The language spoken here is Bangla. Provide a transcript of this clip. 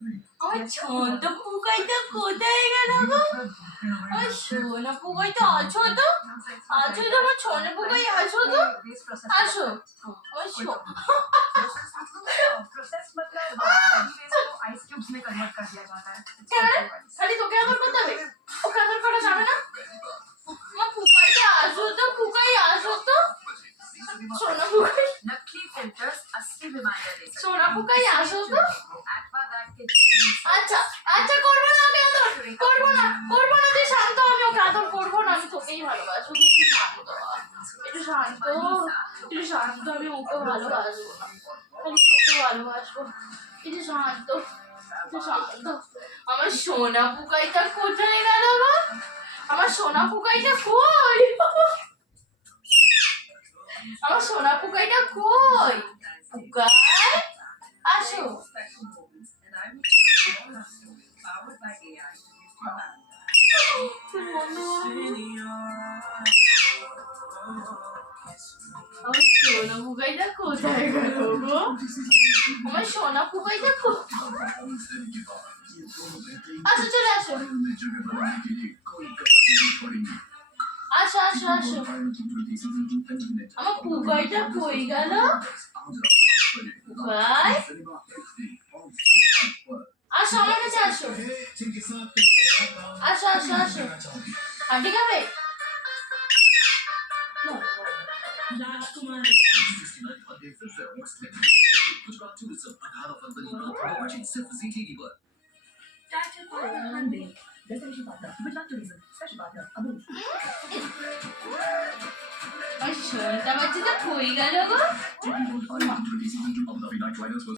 আমার ছন্দ পুকাইটা কোথায় গেল গো? ওই সোনা পুকাইটা আছো তো? আছো তো আমার সোনা পুকাই, আছো তো? আসো। ওই খালি তোকে আদর করতে হবে? ওকে আদর করা যাবে না? আমার পুকাইটা আসো তো, পুকাই আসো তো। সোনা পুকাই, সোনা পুকাই আসো তো। আচ্ছা আচ্ছা, করবো না আমি আদর, করবো না, করবো না, তুই শান্ত, আমি ওকে আদর করবো না, আমি তোকেই ভালোবাসবো, তুই একটু শান্ত, একটু শান্ত, একটু শান্ত, আমি ওকে ভালোবাসবো না, আমি তোকে ভালোবাসবো, একটু শান্ত, একটু শান্ত। আমার সোনা পুকাইটা কোথায় গেল গো? আমার সোনা পুকাইটা কই? আমার সোনা পুকাইটা কই? পুকাই আসো। আমার সোনা পুকাইটা কোথায় গেল গো? আমার সোনা পুকাইটা আসো, চলে আসো, আসো আসো আসো। আমার পুকাইটা কই গেল? পুকাই আসো, আমার কাছে আসো, আসো আসো আসো। হাঁটি খাবে? সোনাটা বাচ্চাটা কই গেল গো?